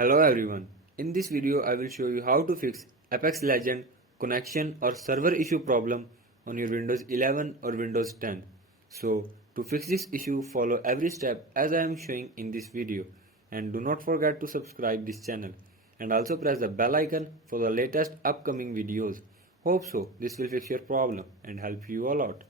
Hello everyone. In this video I will show you how to fix Apex Legend connection or server issue problem on your Windows 11 or Windows 10. So to fix this issue, follow every step as I am showing in this video, and do not forget to subscribe this channel and also press the bell icon for the latest upcoming videos. Hope so this will fix your problem and help you a lot.